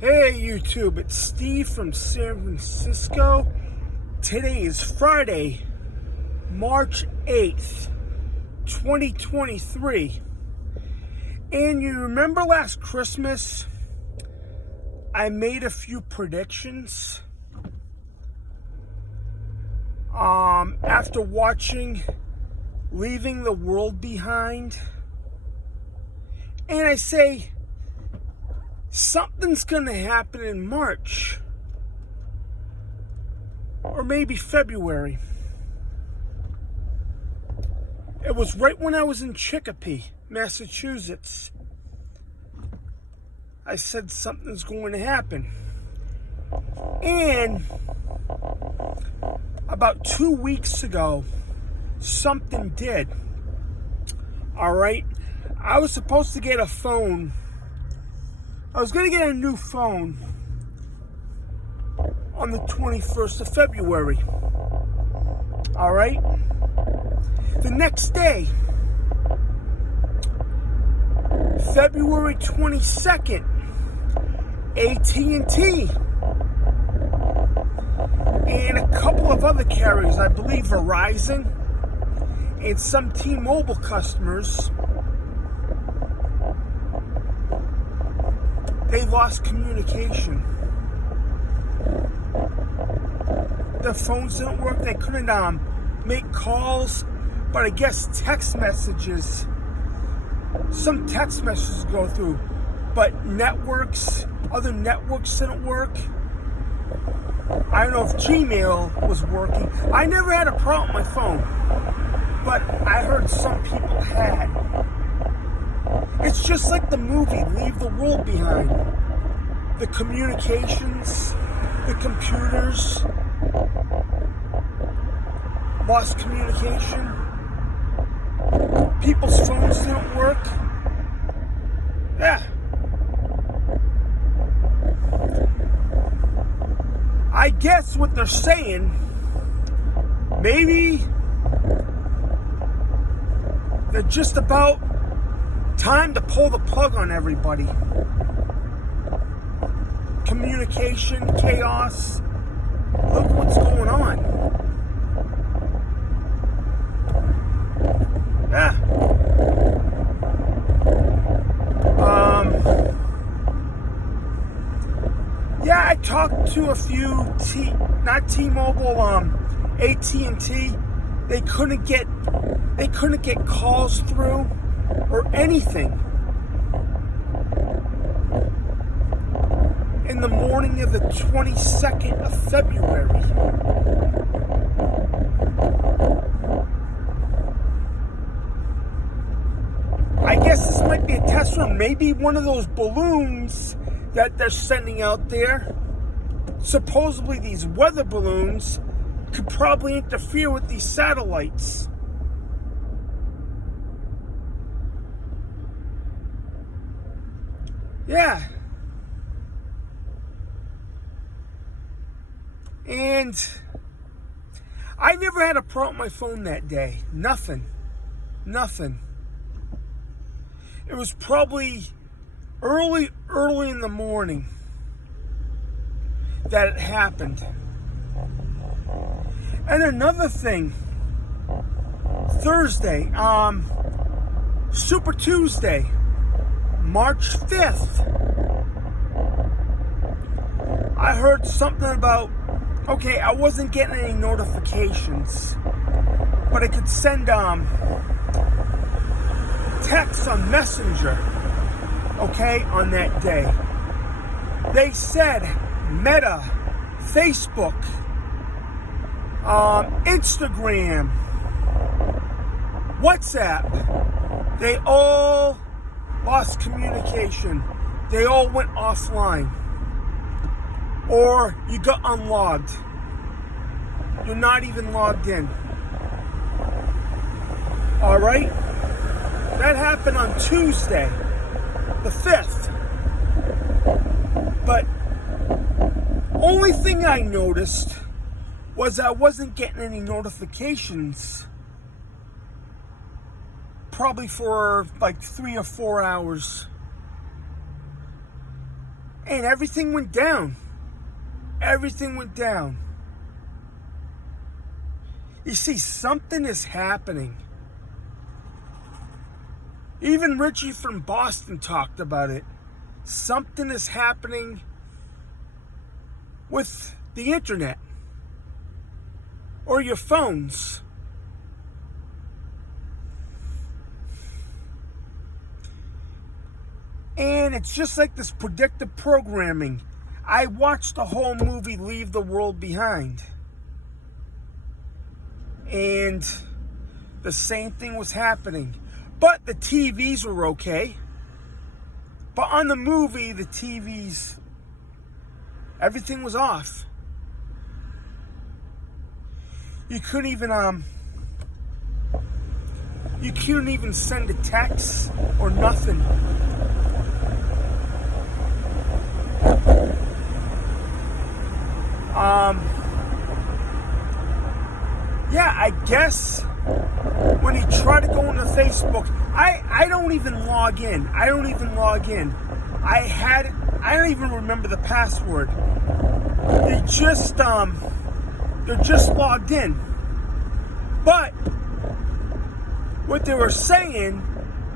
Hey YouTube, it's Steve from San Francisco. Today is Friday, March 8th, 2023. And you remember last Christmas, I made a few predictions after watching Leaving the World Behind. And I say, something's going to happen in March or maybe February. It was right when I was in Chicopee, Massachusetts. I said something's going to happen. And about 2 weeks ago, something did. All right. I was supposed to get a phone. I was going to get a new phone on the 21st of February. All right. The next day, February 22nd, AT&T and a couple of other carriers, I believe Verizon and some T-Mobile customers, they lost communication. Their phones didn't work. They couldn't make calls, but I guess text messages, some text messages go through, but other networks didn't work. I don't know if Gmail was working. I never had a problem with my phone, but I heard some people had. It's just like the movie, Leave the World Behind. The communications, the computers, lost communication. People's phones didn't work. Yeah. I guess what they're saying, maybe they're just about time to pull the plug on everybody. Communication, chaos. Look what's going on. Yeah. Yeah, I talked to a few not T-Mobile, AT&T. They couldn't get calls through or anything. In the morning of the 22nd of February. I guess this might be a test run. Maybe one of those balloons that they're sending out there. Supposedly these weather balloons could probably interfere with these satellites. Yeah. And I never had a problem with my phone that day. Nothing. It was probably early in the morning that it happened. And another thing, Thursday, Super Tuesday, March 5th, I heard something about, okay, I wasn't getting any notifications, but I could send texts on Messenger, okay, on that day. They said Meta, Facebook, Instagram, WhatsApp, they all lost communication. They all went offline. Or you got unlogged. You're not even logged in. All right? That happened on Tuesday, the 5th. But only thing I noticed was I wasn't getting any notifications probably for like 3 or 4 hours. And everything went down. Everything went down. You see, something is happening. Even Richie from Boston talked about it. Something is happening with the internet or your phones. And it's just like this predictive programming. I watched the whole movie Leave the World Behind. And the same thing was happening. But the TVs were okay. But on the movie, the TVs, everything was off. You couldn't even send a text or nothing. Yeah, I guess when he tried to go into Facebook, I don't even log in. I don't even remember the password. They're just logged in. But what they were saying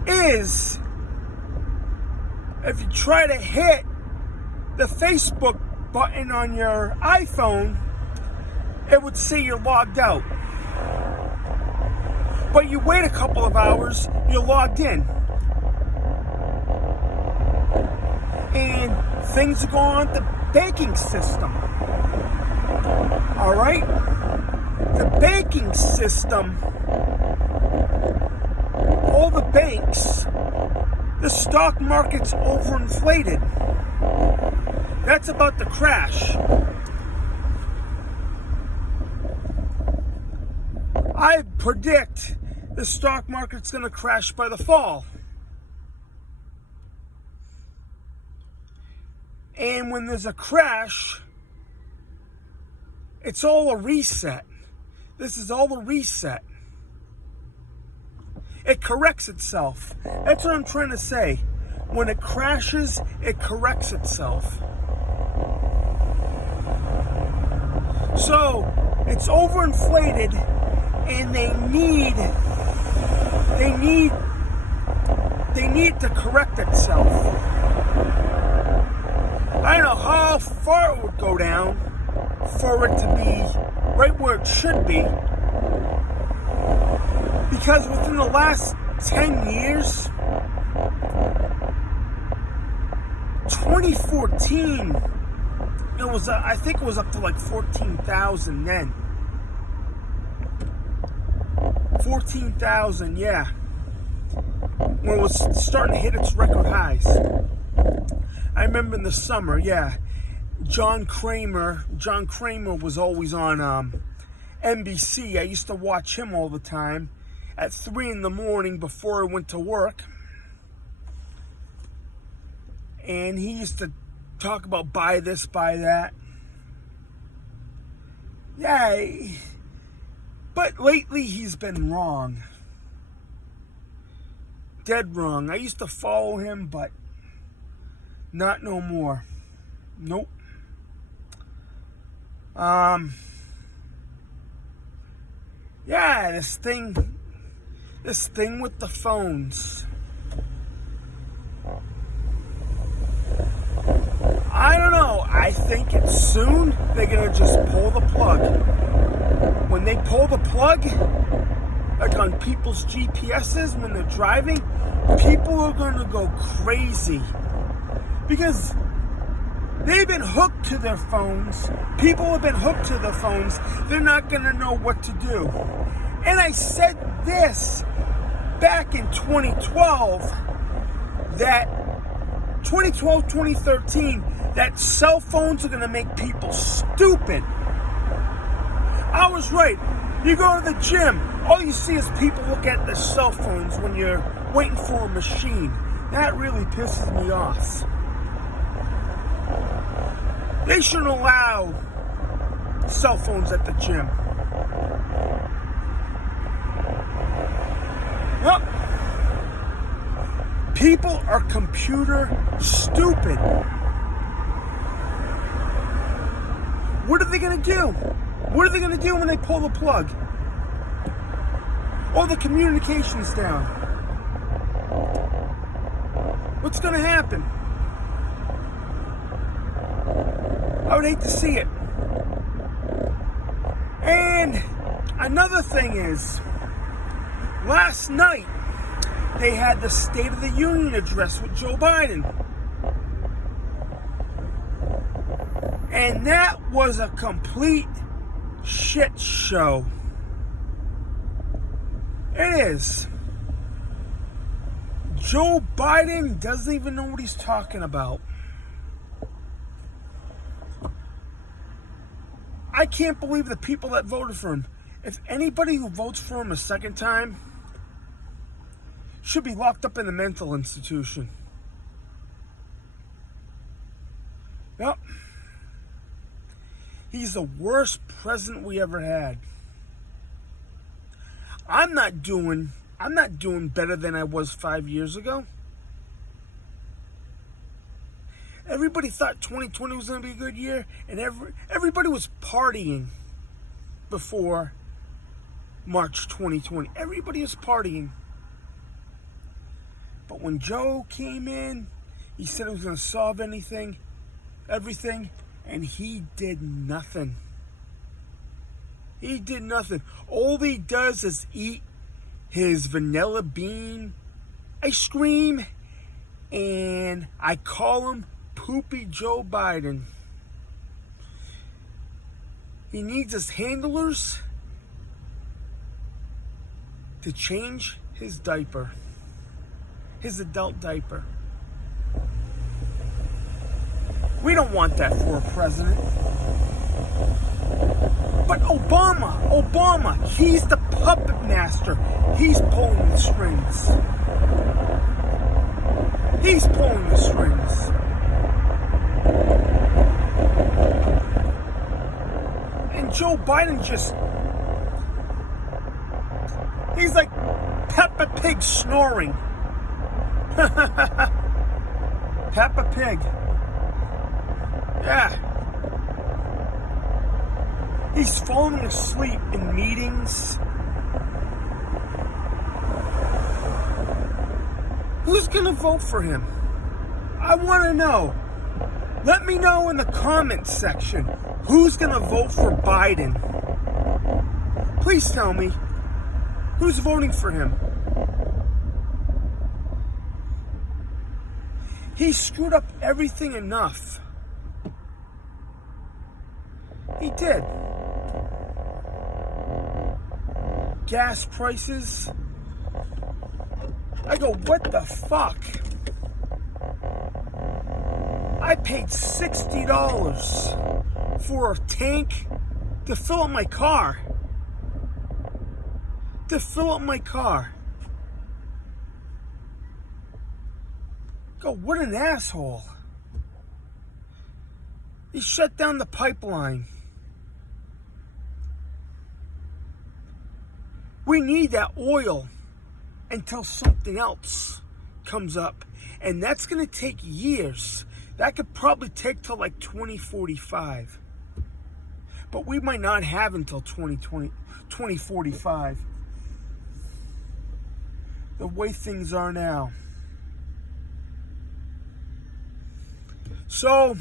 is, if you try to hit the Facebook button on your iPhone, it would say you're logged out. But you wait a couple of hours, you're logged in. And things are going on the banking system. Alright? The banking system, all the banks, the stock market's overinflated. That's about to crash. I predict the stock market's going to crash by the fall. And when there's a crash, it's all a reset. This is all a reset. It corrects itself. That's what I'm trying to say. When it crashes, it corrects itself. So, it's overinflated, and they need to correct itself. I don't know how far it would go down for it to be right where it should be, because within the last 10 years, 2014, I think it was up to like 14,000 then. 14,000, yeah. When it was starting to hit its record highs. I remember in the summer, yeah. John Kramer was always on NBC. I used to watch him all the time at 3 in the morning before I went to work. And he used to talk about buy this, buy that. Yeah, but lately he's been wrong. Dead wrong. I used to follow him, but not no more. Nope. Yeah, this thing with the phones. I don't know. I think it's soon they're gonna just pull the plug. When they pull the plug, like on people's GPSs when they're driving, people are gonna go crazy. Because they've been hooked to their phones. People have been hooked to their phones. They're not going to know what to do. And I said this back in 2012, that 2013, that cell phones are going to make people stupid. I was right. You go to the gym, all you see is people look at their cell phones when you're waiting for a machine. That really pisses me off. They shouldn't allow cell phones at the gym. Well, people are computer stupid. What are they going to do? What are they going to do when they pull the plug? All the communications down. What's going to happen? I would hate to see it. And another thing is, last night they had the State of the Union address with Joe Biden. And that was a complete shit show. It is. Joe Biden doesn't even know what he's talking about. I can't believe the people that voted for him. If anybody who votes for him a second time should be locked up in a mental institution. Yep. He's the worst president we ever had. I'm not doing better than I was 5 years ago. Everybody thought 2020 was going to be a good year, and everybody was partying before March 2020. Everybody was partying. But when Joe came in, he said he was going to solve everything, and he did nothing. He did nothing. All he does is eat his vanilla bean ice cream, and I call him Poopy Joe Biden. He needs his handlers to change his diaper, his adult diaper. We don't want that for a president. But Obama, he's the puppet master. He's pulling the strings. He's pulling the strings. And Joe Biden he's like Peppa Pig snoring. Peppa Pig. Yeah. He's falling asleep in meetings. Who's going to vote for him? I want to know. Let me know in the comments section who's going to vote for Biden. Please tell me who's voting for him. He screwed up everything enough. He did. Gas prices. I go, what the fuck? I paid $60 for a tank to fill up my car. Go, what an asshole. He shut down the pipeline. We need that oil until something else comes up. And that's going to take years. That could probably take till like 2045. But we might not have until 2045. The way things are now. So,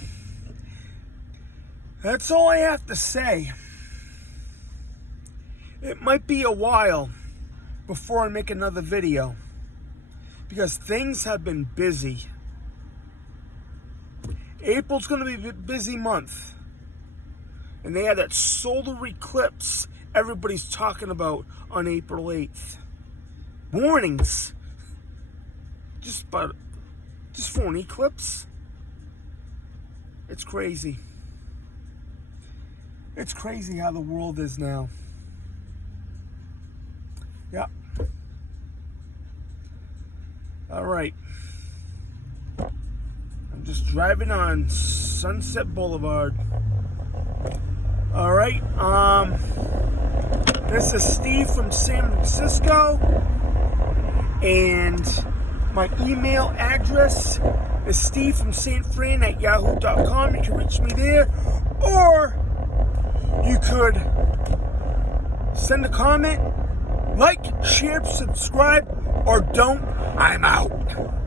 that's all I have to say. It might be a while before I make another video because things have been busy. April's going to be a busy month. And they had that solar eclipse everybody's talking about on April 8th. Warnings. Just for an eclipse. It's crazy. It's crazy how the world is now. Yep. All right. I'm just driving on Sunset Boulevard. All right. This is Steve from San Francisco, and my email address is stevefromstfran@yahoo.com. You can reach me there, or You could send a comment, like, share, subscribe, or don't. I'm out.